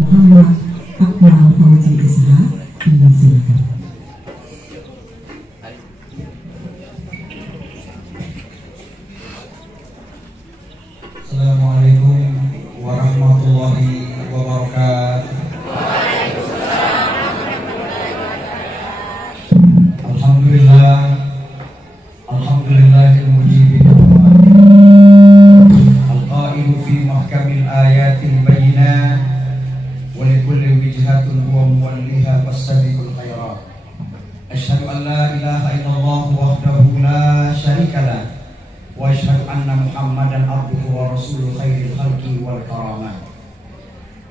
Muhammad Akmal Fauzi Ishaq, silakan. Assalamualaikum warahmatullahi wabarakatuh. Alhamdulillah, alhamdulillahil mujibin al-qailu fi mahkamil ayatil bayyinat wa likulli wijhatun huwa muwalliha fastabiqul khairat. Asyhadu an la ilaha illallah wahdahu la syarika lah wa asyhadu anna Muhammadan abduhu wa rasuluhu khairil khalqi wal karamah.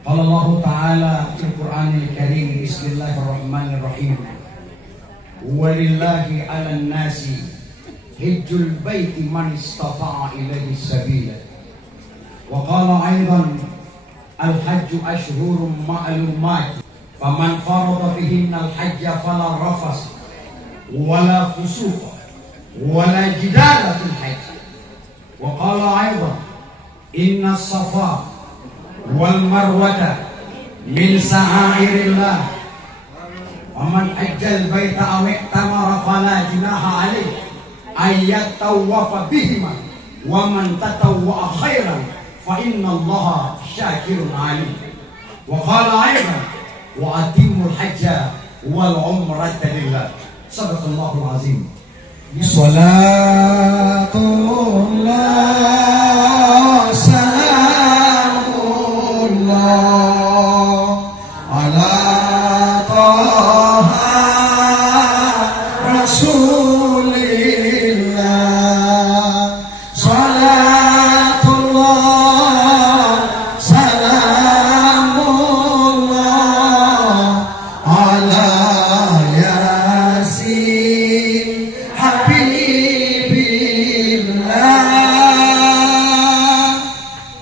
Qala Allah Ta'ala fil Qur'anil Karim, bismillahirrahmanirrahim. Walillahi 'alan nasi hajjul baiti man istata'a ilaihi sabila. Wa qala aidan al-hajju ashhurun ma'lumat faman farada fihinna al-hajja fala rafas wala fusuq wala jidala fil hajj. Wa qala aidan inna as-safa wal marwata min sa'airillah wa man hajjal baita aw i'tamara fala junaha alayhi ay yatawafa bihima wa man tatawwa khairan fa inna Allaha syakirun alim. Wa qala aidan wa atimul hajja wal umrata lillah. Sadaqallahul azim. Salatullah salamullah ala taha rasulillah. Salatullah salamullah ala yasin habibillah,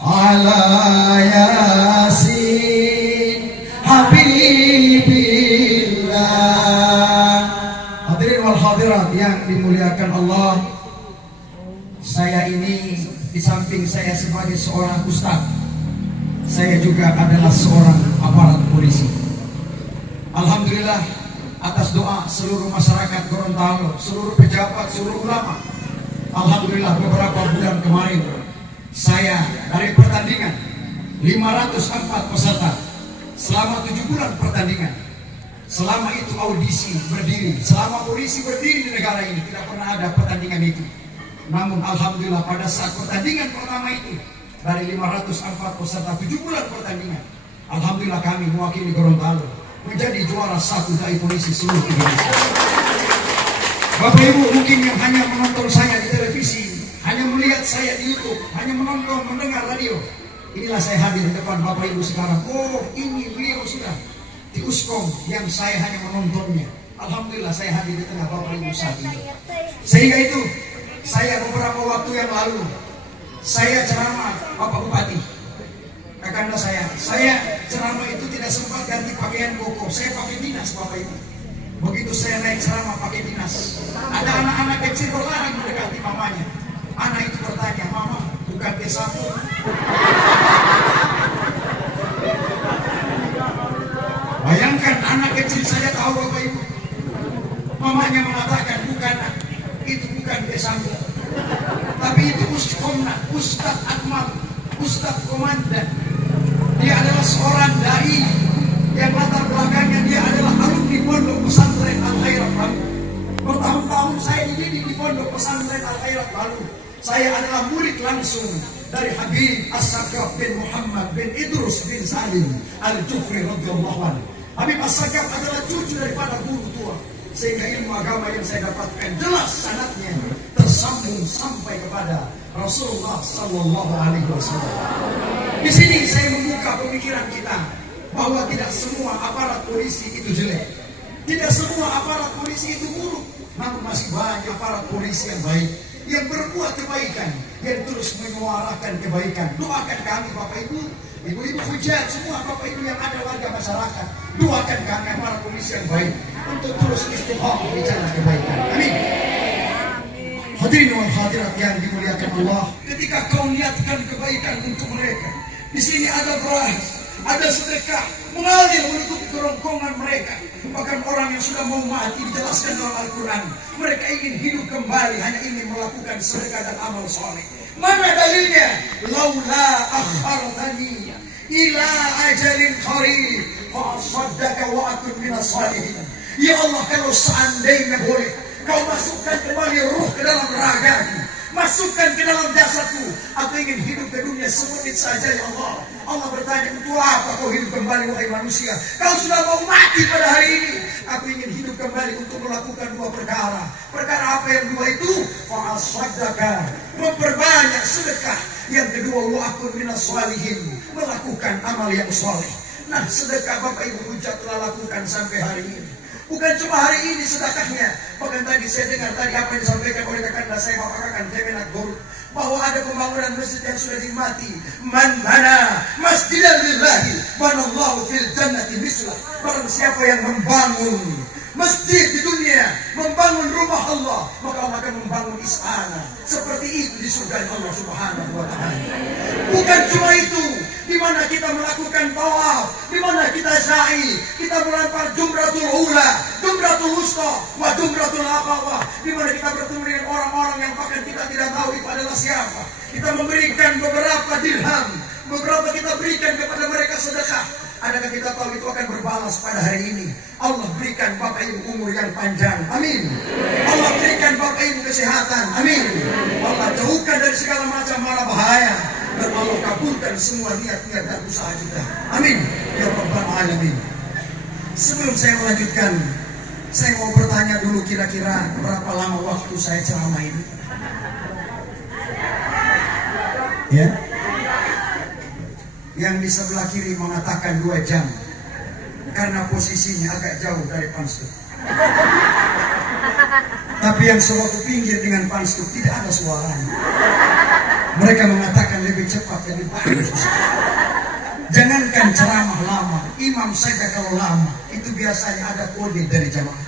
ala yasin habibillah. Hadirin wal hadirat yang dimuliakan Allah, saya ini di samping saya sebagai seorang ustaz, saya juga adalah seorang aparat polisi. Alhamdulillah atas doa seluruh masyarakat Gorontalo, seluruh pejabat, seluruh ulama. Alhamdulillah beberapa bulan kemarin saya dari pertandingan 504 peserta selama 7 bulan pertandingan. Selama itu audisi berdiri, selama polisi berdiri di negara ini tidak pernah ada pertandingan itu. Namun alhamdulillah pada saat pertandingan pertama itu dari 504 peserta 7 bulan pertandingan, alhamdulillah kami mewakili Gorontalo menjadi juara 1 dari polisi seluruh Indonesia. Bapak Ibu mungkin yang hanya menonton saya di televisi, hanya melihat saya di YouTube, hanya menonton, mendengar radio, inilah saya hadir di depan Bapak Ibu sekarang. Oh, ini beliau sudah di Uskom yang saya hanya menontonnya. Alhamdulillah saya hadir di tengah Bapak Ibu saat ini. Sehingga itu saya beberapa waktu yang lalu saya ceramah Bapak Bupati, kakanda saya ceramah itu tidak sempat ganti pakaian koko, saya pakai dinas Bapak Ibu. Begitu saya naik ceramah pakai dinas, ada anak-anak kecil berlari mendekati mamanya. Anak itu bertanya, "Mama, bukan T1?" Bayangkan anak kecil saja tahu Bapak Ibu. Mamanya mengatakan, "Bukan, itu bukan T1. Tapi itu Uskomna, Ustadz Akmal, Ustadz Komandan. Dia adalah seorang dai yang latar belakangnya dia adalah alumni Pondok Pesantren Al-Khairat Lalu. Bertahun-tahun saya dididik di Pondok Pesantren Al-Khairat Lalu. Saya adalah murid langsung dari Habib As-Sakaf bin Muhammad bin Idrus bin Salim Al-Jufri radhiyallahu anhu. Habib As-Sakaf adalah cucu daripada guru tua, sehingga ilmu agama yang saya dapatkan jelas sanadnya tersambung sampai kepada Rasulullah sallallahu alaihi wasallam. Di sini saya membuka pemikiran kita bahwa tidak semua aparat polisi itu jelek, tidak semua aparat polisi itu buruk, namun masih banyak aparat polisi yang baik, yang berbuat kebaikan, yang terus menyuarakan kebaikan. Doakan kami Bapak Ibu, ibu-ibu hujat, semua Bapak Ibu yang ada warga masyarakat, doakan kami aparat polisi yang baik untuk terus istiqomah di jalan kebaikan. Amin. Hadirin wal hadirat yang dimuliakan Allah, ketika kau niatkan kebaikan untuk mereka, di sini ada beras, ada sedekah mengalir menutupi kerongkongan mereka. Bahkan orang yang sudah mau mati dijelaskan dalam Al-Quran, mereka ingin hidup kembali hanya ingin melakukan sedekah dan amal soleh. Mana dalilnya? Laula akhartani ila ajalin qarib fa asaddaka wa akun minas salihin. Ya Allah, kalau seandainya boleh kau masukkan kembali ruh ke dalam ragaku, masukkan ke dalam jasadku, aku ingin hidup ke dunia semenit saja ya Allah. Allah bertanya, untuk apa kau hidup kembali wahai manusia? Kau sudah mau mati pada hari ini. Aku ingin hidup kembali untuk melakukan dua perkara. Perkara apa yang dua itu? Fa'asaddaka, memperbanyak sedekah. Yang kedua, wa'akun minas shalihin, melakukan amal yang soleh. Nah, sedekah Bapak Ibu Hujat telah lakukan sampai hari ini. Bukan cuma hari ini sedekahnya. Bahkan tadi saya dengar tadi apa yang disampaikan oleh rekan saya Bapak rekan Kemenak Guru, bahwa ada pembangunan masjid yang sudah dimati. Man bana masjidan lillahi banallahu fil jannati mislah. Barang siapa yang membangun masjid di dunia, membangun rumah Allah, maka Allah akan membangun istana seperti itu di surga Allah Subhanahu wa taala. Bukan cuma itu, di mana kita melakukan tawaf, di mana kita sa'i, kita melempar jumratul ula, jumratul wusta, wa jumratul aqabah, di mana kita bertemu dengan orang-orang yang bahkan kita tidak tahu itu adalah siapa. Kita memberikan beberapa dirham, beberapa kita berikan kepada mereka sedekah. Adakah kita tahu itu akan berbalas pada hari ini? Allah berikan Bapak Ibu umur yang panjang, amin. Allah berikan Bapak Ibu kesehatan, amin. Allah jauhkan dari segala macam mara bahaya, dan Allah kabulkan semua niat-niat dan usaha kita, amin ya Rabbal Alamin. Sebelum saya melanjutkan, saya mau bertanya dulu, kira-kira berapa lama waktu saya ceramah ini? Ya, yang di sebelah kiri mengatakan 2 jam karena posisinya agak jauh dari panstub. Tapi yang sewaktu pinggir dengan panstub tidak ada suaranya. Mereka mengatakan lebih cepat, lebih bagus. Jangankan ceramah lama, imam saja kalau lama itu biasanya ada kode dari jamaah.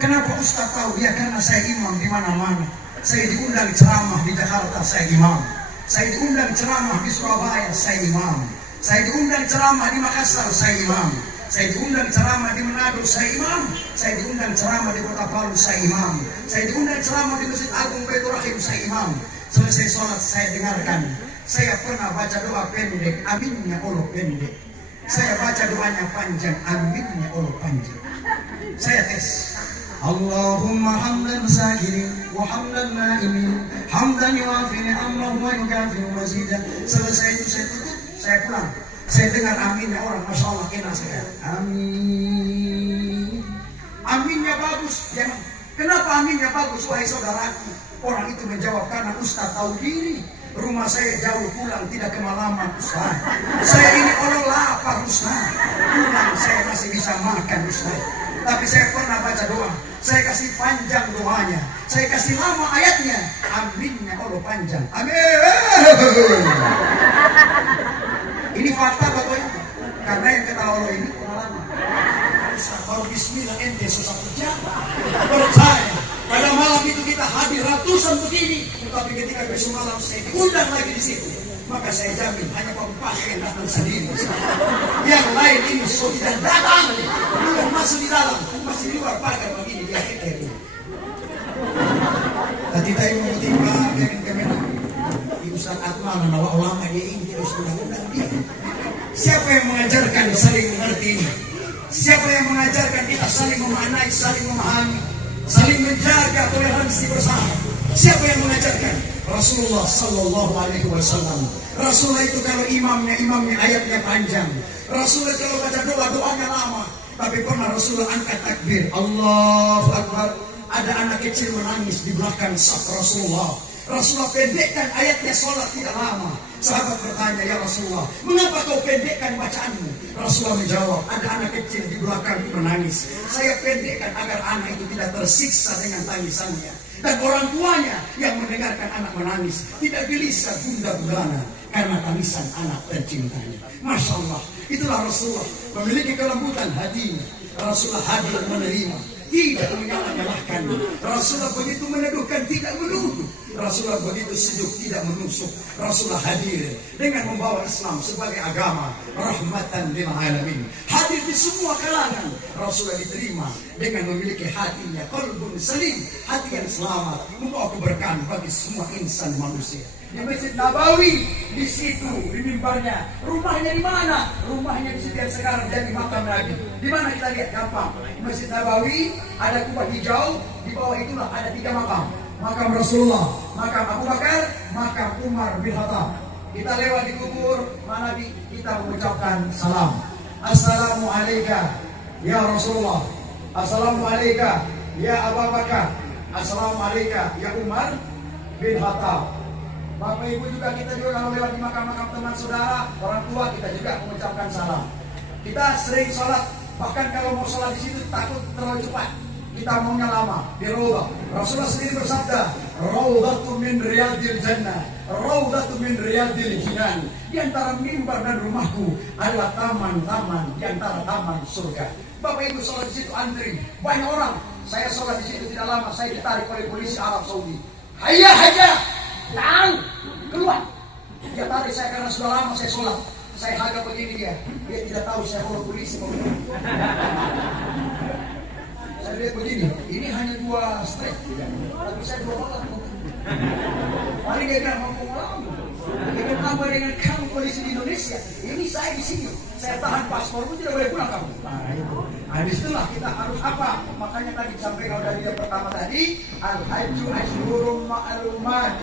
Kenapa Ustaz tahu? Ya karena saya imam di mana-mana. Saya diundang ceramah di Jakarta, saya imam. Saya diundang ceramah di Surabaya, saya imam. Saya diundang ceramah di Makassar, saya imam. Saya diundang ceramah di Manado, saya imam. Saya diundang ceramah di Kota Palu, saya imam. Saya diundang ceramah di Masjid Agung Baitur Rahim, saya imam. Selesai sholat saya dengarkan. Saya pernah baca doa pendek, aminnya Allah pendek. Saya baca doanya panjang, aminnya Allah panjang. Saya tes. Allahumma hamdan sakirin wa hamdan na'imin hamdan yuafi ni'amah wa yukafi mazidah. Selesai itu saya tutup, saya pulang. Saya dengar aminnya orang, Masya Allah, enak saya. Amin. Aminnya bagus. Ya, kenapa aminnya bagus, wahai saudaraku? Orang itu menjawab, karena Ustaz tahu diri. Rumah saya jauh, pulang tidak kemalaman Ustaz. Saya ini orang lapar Ustaz. Pulang saya masih bisa makan Ustaz. Tapi saya pernah baca doa, saya kasih panjang doanya, saya kasih lama ayatnya, aminnya Allah panjang, amin. Ini fakta Bapak Ibu, karena yang ketawa Allah ini pengalaman. Baru bismillah ente susah kerja. Percaya, pada malam itu kita hadir ratusan begini, tapi ketika besok malam saya diundang lagi di situ, maka saya jamin hanya pakai datang sendiri. Yang lain ini sudah tidak datang, belum masuk di dalam, masih di luar pagar begini dia itu. Tadi saya mengutip dengan Kemenak, di Ustaz Atman, bahwa ulama dia ini terus undang-undang dia. Siapa yang mengajarkan saling mengerti ini? Siapa yang mengajarkan kita saling memaknai, saling memahami, saling menjaga toleransi bersama? Siapa yang mengajarkan? Rasulullah Sallallahu Alaihi Wasallam. Rasulullah itu kalau imamnya ayatnya panjang. Rasulullah kalau baca doanya lama. Tapi pernah Rasulullah angkat takbir, Allahu Akbar. Ada anak kecil menangis di belakang saf Rasulullah. Rasulullah pendekkan ayatnya, sholat tidak lama. Sahabat bertanya, ya Rasulullah, mengapa kau pendekkan bacaanmu? Rasulullah menjawab, ada anak kecil di belakang menangis. Saya pendekkan agar anak itu tidak tersiksa dengan tangisannya. Dan orang tuanya yang mendengarkan anak menangis tidak gelisah gundah gulana karena tangisan anak tercintanya. Masya Allah, itulah Rasulullah memiliki kelembutan hatinya. Rasulullah hadir menerima tidak menyalahkan. Rasulullah begitu meneduhkan, tidak menuduh. Rasulullah begitu sejuk, tidak menusuk. Rasulullah hadir dengan membawa Islam sebagai agama rahmatan lil alamin. Hadir di semua kalangan. Rasulullah diterima dengan memiliki hatinya qalbun salim, hati yang selamat, membawa keberkahan bagi semua insan manusia. Di Masjid Nabawi, di situ di mimbarnya. Rumahnya di mana? Rumahnya di situ yang sekarang jadi makam Nabi. Di mana kita lihat gampang. Masjid Nabawi ada kubah hijau, di bawah itulah ada 3 makam. Makam Rasulullah, makam Abu Bakar, makam Umar bin Khattab. Kita lewat di kubur Nabi, kita mengucapkan salam. Assalamualaikum ya Rasulullah. Assalamualaikum ya Abu Bakar. Assalamualaikum ya Umar bin Khattab. Bapak Ibu juga, kita juga kalau lewat di makam-makam teman saudara, orang tua, kita juga mengucapkan salam. Kita sering sholat, bahkan kalau mau sholat di situ takut terlalu cepat. Kita maunya lama di Raudhah. Rasulullah sendiri bersabda, Raudhatu min riyadil jannah, Raudhatu min riyadil jinan. Di antara mimbar dan rumahku adalah taman-taman di antara taman surga. Bapak Ibu sholat di situ antri, banyak orang. Saya sholat di situ tidak lama, saya ditarik oleh polisi Arab Saudi. Hayya haja, tahan, keluar. Dia tarik saya karena sudah lama saya sholat. Saya haga begini dia tidak tahu saya bawa polisi. Saya lihat begini, ini hanya 2 strek, tapi saya 2 malam. Paling dia bilang mampu malam. Dengan apa dengan kamu polisi di Indonesia? Ini saya di sini, saya tahan paspor pun tidak boleh pulang kamu. Nah, disitulah kita harus apa? Makanya tadi disampaikan dari yang pertama tadi, al-hajju ashhurum ma'lumat.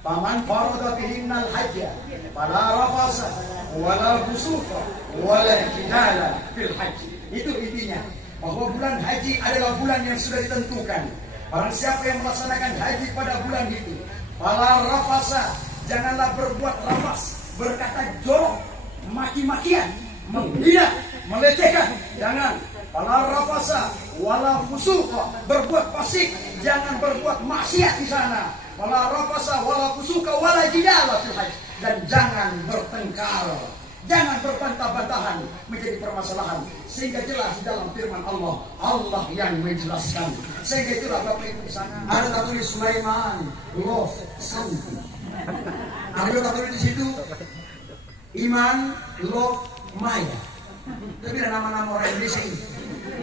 Faman farada bihinnal hajja fala rafasa wala fusuqa wala jidala fil hajj. Itu intinya, bahwa bulan haji adalah bulan yang sudah ditentukan. Barang siapa yang melaksanakan haji pada bulan itu, fala rafasa, janganlah berbuat rafas, berkata jorok, maki-makian, menghina, melecehkan, jangan. Fala rafasa wala fusuqa, berbuat fasik, jangan berbuat maksiat di sana. Wala rafasa wala fusuka wala jidala fil hajj, dan jangan bertengkar, jangan berbantah-bantahan menjadi permasalahan, sehingga jelas dalam firman Allah, Allah yang menjelaskan. Sehingga itulah Bapak Ibu di sana ada tertulis Sulaiman Love Santi. Ada juga tertulis di situ Iman Love Maya. Tapi ada nama-nama orang Indonesia ini.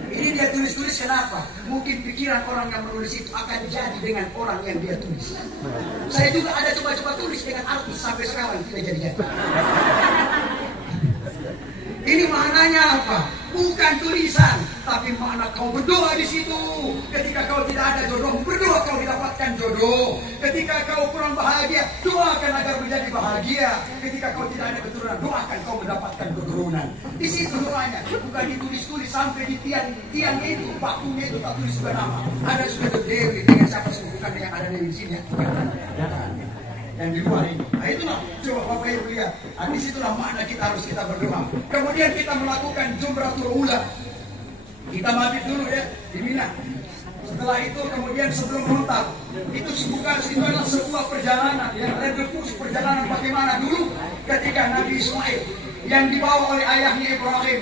Ini dia tulis-tulis kenapa? Mungkin pikiran orang yang menulis itu akan jadi dengan orang yang dia tulis. Saya juga ada coba-coba tulis dengan artis sampai sekarang tidak jadi-jadi. Ini maknanya apa? Bukan tulisan, tapi makna kau berdoa di situ. Ketika kau tidak ada jodoh, berdoa kau didapatkan jodoh. Ketika kau kurang bahagia, doakan agar menjadi bahagia. Ketika kau tidak ada keturunan, doakan kau mendapatkan keturunan. Di situ doanya, bukan ditulis-tulis sampai di tiang itu, bakunya itu tak tulis juga nama. Ada sudah Dewi dengan siapa sih, bukan yang ada di sini. Yang di luar ini. Nah itulah, coba Bapak Ibu lihat. Nah, disitulah makna kita harus kita berdoa. Kemudian kita melakukan Jumratul Ula. Kita mabit dulu ya di Mina. Setelah itu kemudian sebelum menetap, itu adalah sebuah perjalanan yang rendezvous, perjalanan bagaimana dulu ketika Nabi Ismail yang dibawa oleh ayahnya Ibrahim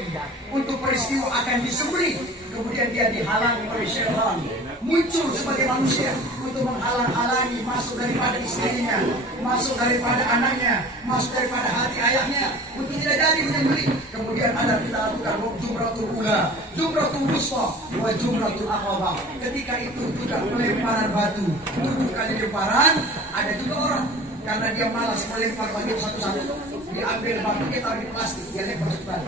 untuk peristiwa akan disembelih. Kemudian dia dihalangi oleh syaitan, muncul sebagai manusia untuk menghalang-halangi masuk daripada istrinya, masuk daripada anaknya, masuk daripada hati ayahnya untuk tidak jadi menyembelih. Kemudian ada kita lakukan Jumratul Ula, Jumratul Wusta, wa Jumratul Aqabah. Ketika itu juga pelemparan batu, 7 kali lemparan. Ada juga orang karena dia malas melempar batu satu-satu, diambil batunya taruh di plastik, dia lempar satu kali.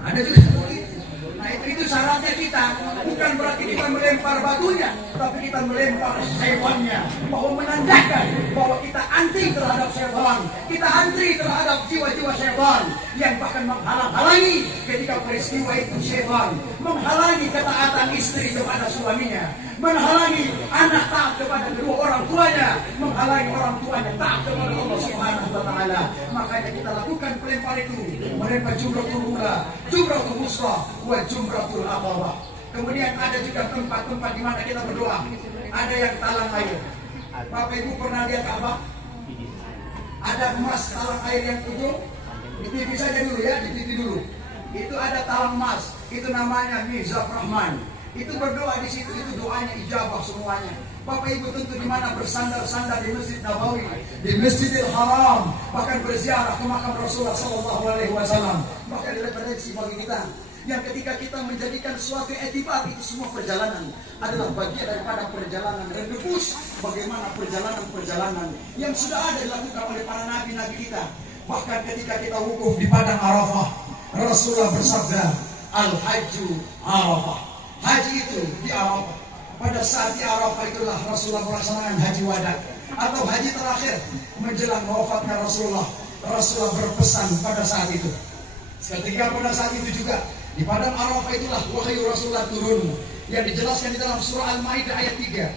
Ada juga begitu. Nah itu syaratnya kita, bukan berarti kita melempar batunya, tapi kita melempar setannya, bahwa menandakan bahwa kita anti terhadap setan, kita anti terhadap jiwa-jiwa setan yang bahkan menghalang-halangi ketika peristiwa itu. Setan menghalangi ketaatan istri kepada suaminya, menghalangi anak taat kepada kedua orang tuanya, menghalangi orang tuanya taat kepada Allah Subhanahu wa taala. Makanya kita lakukan pelempar itu, melempar Jumratul Ula, Jumratul Wusta, wa Jumratul Aqabah. Kemudian ada juga tempat-tempat di mana kita berdoa. Ada yang talang air. Bapak Ibu pernah lihat Ka'bah? Ada emas talang air yang ujung. Di TV saja dulu ya, di TV dulu. Itu ada talang emas, itu namanya Mizab Rahman. Itu berdoa di situ, itu doanya ijabah semuanya. Bapak Ibu tentu di mana bersandar-sandar di Masjid Nabawi, di Masjidil Haram, bahkan berziarah ke makam Rasulullah SAW. Maka ada referensi bagi kita yang ketika kita menjadikan suatu etibar, itu semua perjalanan adalah bagian daripada perjalanan rendezvous. Bagaimana perjalanan-perjalanan yang sudah ada dilakukan oleh para nabi-nabi kita. Bahkan ketika kita wukuf di padang Arafah, Rasulullah bersabda, Al-Hajju Arafah. Haji itu di Arafah. Pada saat di Arafah itulah Rasulullah melaksanakan haji wada atau haji terakhir menjelang wafatnya Rasulullah. Rasulullah berpesan pada saat itu. Ketika pada saat itu juga di padang Arafah itulah wahyu Rasulullah turun yang dijelaskan di dalam surah Al-Maidah ayat 3.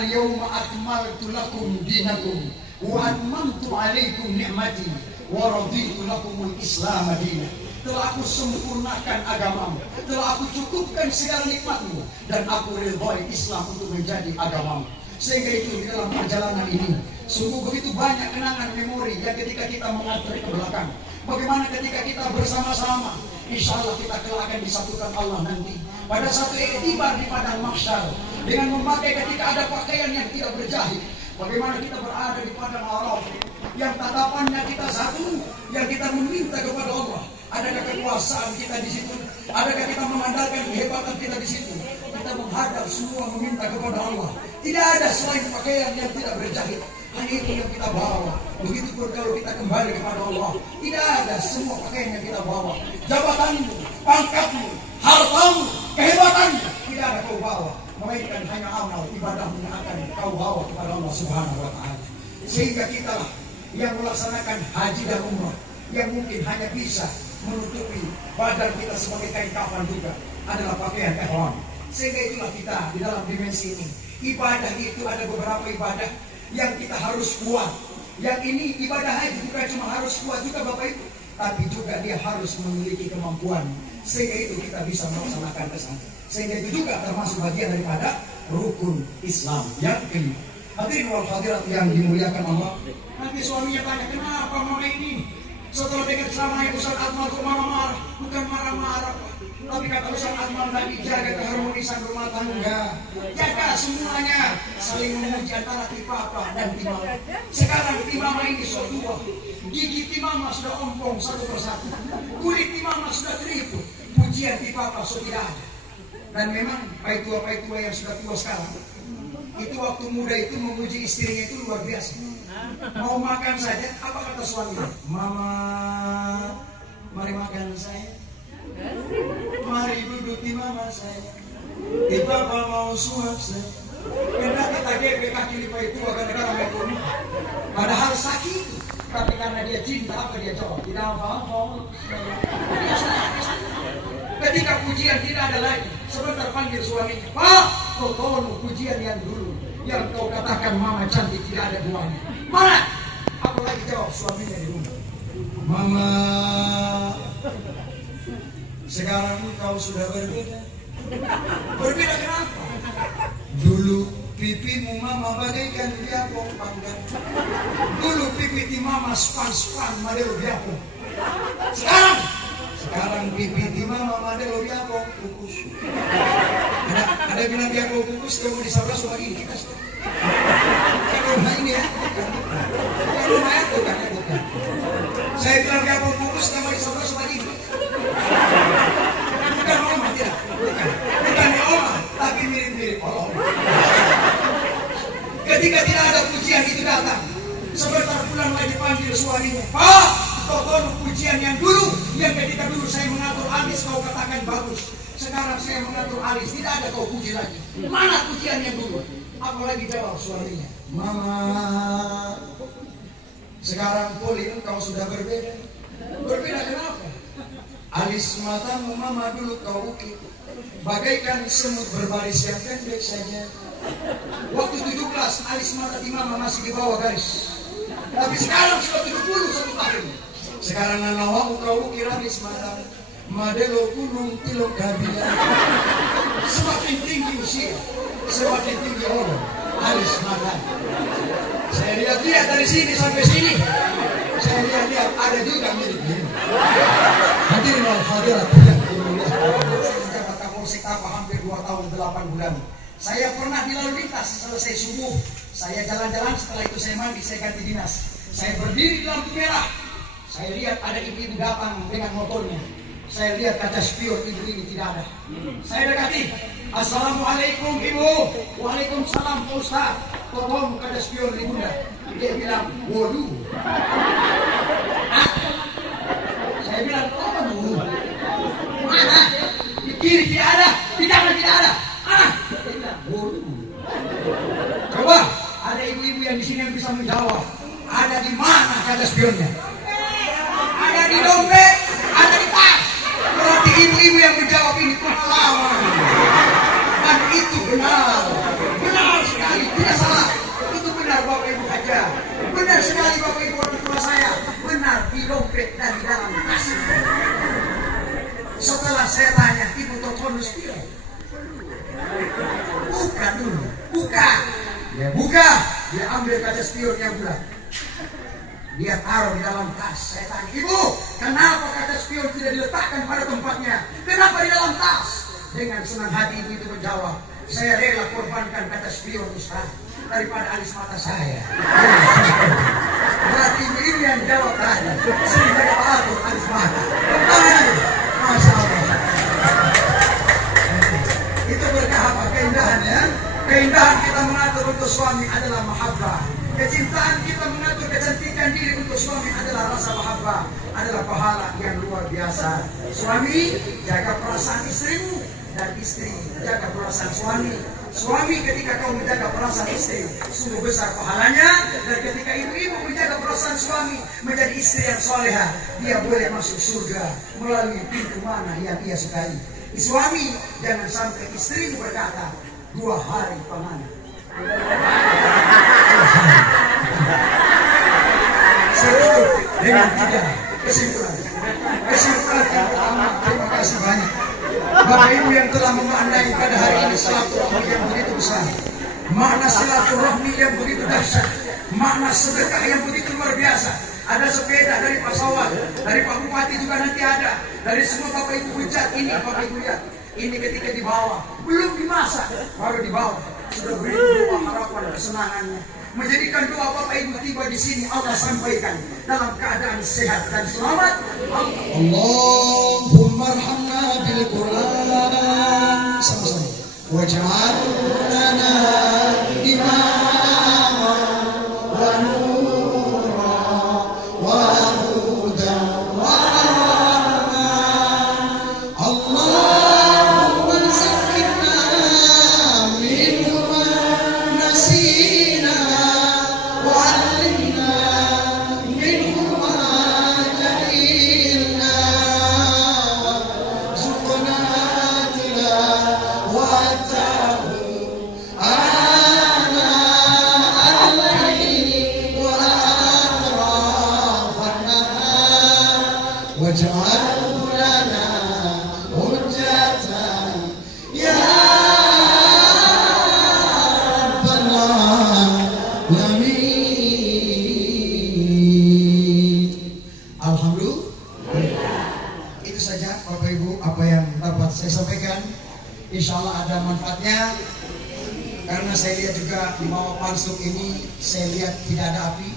Al-yawma akmaltu lakum dinakum wa atmamtu alaikum ni'mati wa raditu lakumul Islam madinah. Telah aku sempurnakan agamamu, telah aku cukupkan segala nikmatmu, dan aku ridhoi Islam untuk menjadi agamamu. Sehingga itu di dalam perjalanan ini sungguh begitu banyak kenangan memori yang ketika kita mengatur ke belakang. Bagaimana ketika kita bersama-sama, insya Allah kita kelak akan disatukan Allah nanti pada satu iktibar di padang mahsyar dengan memakai ketika ada pakaian yang tidak berjahit. Bagaimana kita berada di padang Arafah yang tatapannya kita satu, yang kita meminta kepada Allah. Adakah kekuasaan kita di situ? Adakah kita mengandalkan kehebatan kita di situ? Kita menghadap semua meminta kepada Allah. Tidak ada selain pakaian yang tidak berjahit. Hanya itu yang kita bawa. Begitupun kalau kita kembali kepada Allah, tidak ada semua pakaian yang kita bawa. Jabatanmu, pangkatmu, hartamu, kehebatanmu, tidak ada kau bawa. Melainkan hanya amal ibadahmu yang akan kau bawa kepada Allah Subhanahu wa Ta'ala. Sehingga kitalah yang melaksanakan haji dan umrah yang mungkin hanya bisa menutupi badan kita sebagai kain kafan juga adalah pakaian ihram. Sehingga itulah kita di dalam dimensi ini. Ibadah itu ada beberapa ibadah yang kita harus kuat. Yang ini ibadah haji bukan cuma harus kuat juga Bapak Ibu, tapi juga dia harus memiliki kemampuan. Sehingga itu kita bisa melaksanakan kesana. Sehingga itu juga termasuk bagian daripada rukun Islam yang kelima. Hadirin wal hadirat yang dimuliakan Allah. Nanti suaminya tanya, kenapa mama ini setelah dengar ceramah Ustaz Akmal kok mama marah? Bukan marah-marah, tapi kata Ustaz Akmal tadi jaga keharmonisan rumah tangga, jaga semuanya, saling memuji antara ti papa dan ti mama. Sekarang ti mama ini sudah tua, gigi ti mama sudah ompong satu persatu, kulit ti mama sudah keriput, pujian ti papa sudah tidak ada. Dan memang baik tua yang sudah tua sekarang, itu waktu muda itu memuji istrinya itu luar biasa. Mau makan saja, apa kata suaminya? Mama, mari makan saya. Mari duduk di mama saya. Di papa mau suap saya. Karena kita gede kaki lipat itu kadang-kadang ekonomi. Padahal sakit, tapi karena dia cinta apa dia jawab? Tidak apa-apa. Ketika pujian tidak ada lagi, sebentar panggil suaminya. Pak, kau tahu pujian yang dulu yang kau katakan mama cantik tidak ada duanya. Mana? Apa lagi jawab suaminya di rumah? Mama, sekarang kau sudah berbeda. Berbeda kenapa? Dulu pipimu mama bagaikan biapong panggang. Dulu pipi di mama span model biapong. Sekarang pipi di mama model biapong kukus. Ada bilang biapong kukus, kamu di sebelah sudah ini kita. Rumah ini ya, bukan rumah itu kan, bukan. Saya bilang biapong kukus, kamu di sebelah sudah ini. Bukan oma tidak, bukan oma, tapi mirip-mirip Allah. Ketika tidak ada pujian itu datang, sebentar pulang lagi panggil suaminya. Pak, kau tahu pujian yang dulu, yang ketika dulu saya mengatur alis kau katakan bagus. Sekarang saya mengatur alis, tidak ada kau puji lagi. Mana pujian yang dulu? Apalagi jawab suaminya, Mama, sekarang poli engkau sudah berbeda. Berbeda kenapa? Alis matamu mama dulu kau ukir bagaikan semut berbaris yang pendek saja. Waktu 17 alis mata di mama masih di bawah garis. Tapi sekarang sudah 71 tahun. Sekarang nanawamu kau ukir alis mata Madelo gunung tilok kabila. Semakin tinggi usia, semakin tinggi orang alis mata. Saya lihat dari sini sampai sini. Saya lihat ada juga mirip ini. Hadirin wal hadirat yang dimuliakan. Saya menjabat Kapolsek Tapa hampir 2 tahun 8 bulan. Saya pernah di lalu lintas selesai subuh. Saya jalan-jalan, setelah itu saya mandi, saya ganti dinas. Saya berdiri di lampu merah. Saya lihat ada ibu-ibu datang dengan motornya. Saya lihat kaca spion ibu ini tidak ada. Saya dekati. Assalamualaikum ibu. Waalaikumsalam Pak Ustaz. Tolong kaca spion ibunda. Dia bilang, waduh. Saya bilang, apa dulu? Mana? Di kiri tidak ada, di kanan tidak ada. Dia bilang, waduh. Coba, ada ibu-ibu yang di sini yang bisa menjawab. Ada di mana kaca spionnya? Ada di dompet, ada di tas. Berarti ibu-ibu yang menjawab ini pengalaman. Dan itu benar. Benar sekali, tidak salah. Itu benar Bapak Ibu aja. Benar sekali Bapak Ibu orang tua saya. Benar di dompet dan di dalam tas. Setelah saya tanya, ibu telepon spion. Buka dulu, buka. Dia buka, dia ambil kaca spion yang bulat. Dia taruh di dalam tas. Saya tanya, ibu, kenapa kaca spion tidak diletakkan pada tempatnya? Kenapa di dalam tas? Dengan senang hati ibu itu menjawab, saya rela korbankan kaca spion Ustaz daripada alis mata saya. Berarti ibu yang jawab tadi, sehingga atur alis mata. Masya Allah. Itu berkah apa? Keindahan ya. Keindahan kita mengatur untuk suami adalah mahabbah. Kecintaan kita mengatur kecantikan diri untuk suami adalah rasa mahabbah, adalah pahala yang luar biasa. Suami, jaga perasaan istrimu, dan istri jaga perasaan suami. Suami ketika kau menjaga perasaan istri, sungguh besar pahalanya. Dan ketika ibu-ibu menjaga perasaan suami, menjadi istri yang soleha, dia boleh masuk surga melalui pintu mana yang ia sukai. Suami, jangan sampai istri berkata, 2 hari pamanah. Saya tutup dengan 3 kesimpulan. Kesimpulan yang pertama, terima kasih banyak Bapak Ibu yang telah memaknai pada hari ini silaturahmi yang begitu besar. Makna silaturahmi yang begitu dahsyat. Makna sedekah yang begitu luar biasa. Ada sepeda dari Pak Sawal, dari Pak Bupati juga nanti ada. Dari semua Bapak Ibu hujat ini, Bapak Ibu lihat. Ini ketika dibawa, belum dimasak, baru dibawa. Sudah beri doa harapan kesenangannya. Menjadikan doa Bapak Ibu tiba di sini Allah sampaikan dalam keadaan sehat dan selamat. Allahumma arhamna bil Quran. Sama-sama. Waj'al lana imama wa nura wa hudan wa rahmah. Allahumma zakirna minhu ma nasina wa 'allimna minhu ma jahilna warzuqna tilawatahu ana al-layli wa atrafan nahar waj'al lana hujjatan ya rabbal alamin. Alhamdulillah. Itu saja Bapak Ibu apa yang dapat saya sampaikan. Insya Allah ada manfaatnya. Karena saya lihat juga mau pansuk ini, saya lihat tidak ada api.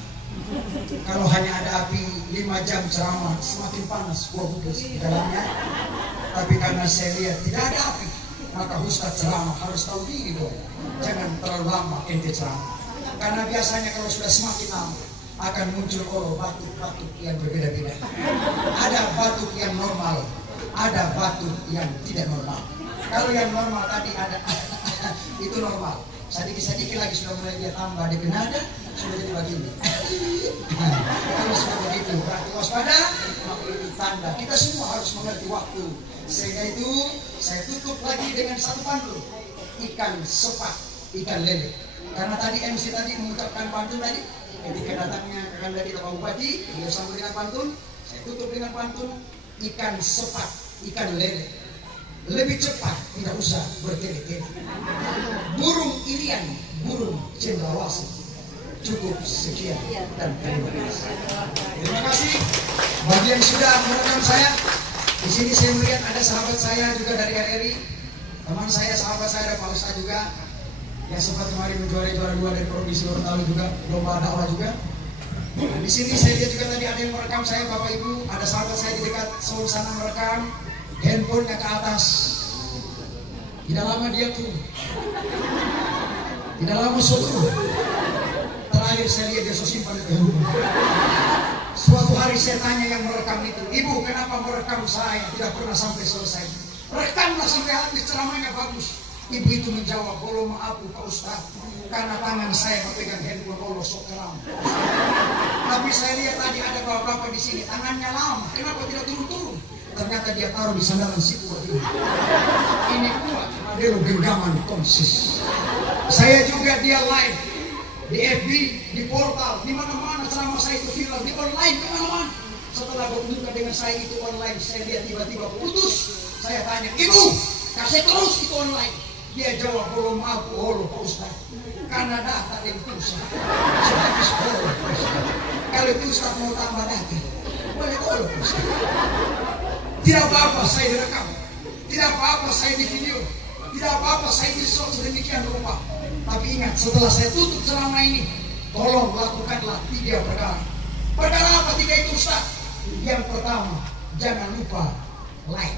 Kalau hanya ada api 5 jam ceramah, semakin panas buah bubus di dalamnya. Tapi karena saya lihat tidak ada api, maka Ustaz ceramah harus tahu diri dong. Jangan terlalu lama ente ceramah. Karena biasanya kalau sudah semakin lama akan muncul batuk-batuk yang berbeda-beda. Ada batuk yang normal, ada batuk yang tidak normal. Kalau yang normal tadi ada itu normal. Sedikit-sedikit lagi sudah mulai dia tambah di benada, sudah jadi begini. Kalau sudah begitu berarti waspada, maka ini tanda kita semua harus mengerti waktu. Sehingga itu saya tutup lagi dengan satu pantun, ikan sepak, ikan lele. Karena tadi MC tadi mengucapkan pantun tadi, ketika datangnya akan dari Pak Bupati, dia sambung dengan pantun. Saya tutup dengan pantun, ikan sepak, ikan lele. Lebih cepat, tidak usah bertele-tele. Burung irian, burung cendrawasih. Cukup sekian dan terima kasih. Terima kasih bagi yang sudah merekam saya. Di sini saya melihat ada sahabat saya juga dari RRI, teman saya, sahabat saya ada Pak Ustadz juga, yang sempat kemarin menjuarai juara 2 dari provinsi Gorontalo juga, lomba dakwah juga. Nah, di sini saya lihat juga tadi ada yang merekam saya, Bapak Ibu, ada sahabat saya di dekat Seoul sana merekam, handphonenya ke atas. Tidak lama dia tuh, tidak lama suruh. Terakhir saya lihat dia simpan itu handphone. Suatu hari saya tanya yang merekam itu, Ibu kenapa merekam saya tidak pernah sampai selesai? Rekamlah sampai habis, ceramahnya bagus. Ibu itu menjawab, "Bolo maaf Pak Ustadz, karena tangan saya memegang handphone bolo sok lama." Tapi saya lihat tadi ada bapak-bapak di sini, tangannya lama, kenapa tidak turun-turun? Ternyata dia taruh di sandaran siku. Ini kuat, dia lo genggaman konsis. Saya juga dia live di FB, di portal, di mana-mana selama saya itu viral, di online kemana-mana. Setelah berbuka dengan saya itu online, saya lihat tiba-tiba putus. Saya tanya, Ibu, kasih terus itu online. Dia jawab, belum aku, Pak Ustadz. Karena data yang pusat. Saya habis holo, Pak Ustadz. Kalau itu Ustadz mau tambah data, boleh holo, Pak Ustadz. Tidak apa-apa saya direkam, tidak apa-apa saya di video, tidak apa-apa saya di shot sedemikian rupa. Tapi ingat, setelah saya tutup selama ini, tolong lakukanlah 3 perkara. Perkara apa 3 itu Ustaz? Yang pertama, jangan lupa like,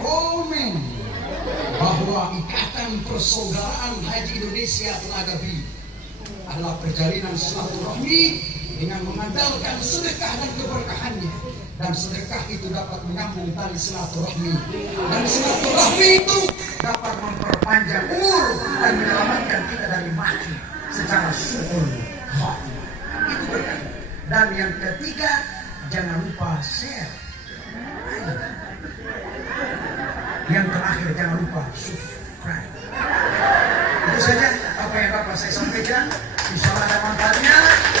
komen, bahwa Ikatan Persaudaraan Haji Indonesia Telaga Biru adalah perjalanan silaturahmi dengan mengandalkan sedekah dan keberkahannya. Dan sedekah itu dapat menyambung tali silaturahmi, dan silaturahmi itu dapat memperpanjang umur dan menyelamatkan kita dari mati secara suul khatimah. Itu berkah. Dan yang ketiga, jangan lupa share. Yang terakhir, jangan lupa subscribe. Itu saja apa yang dapat saya sampaikan. Insyaallah ada manfaatnya.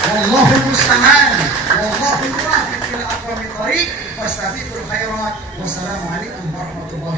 Wallahul musta'an. Wallahul muwaffiq ila aqwamit thoriq. Fastabiqul khairat. Wassalamualaikum warahmatullahi wabarakatuh.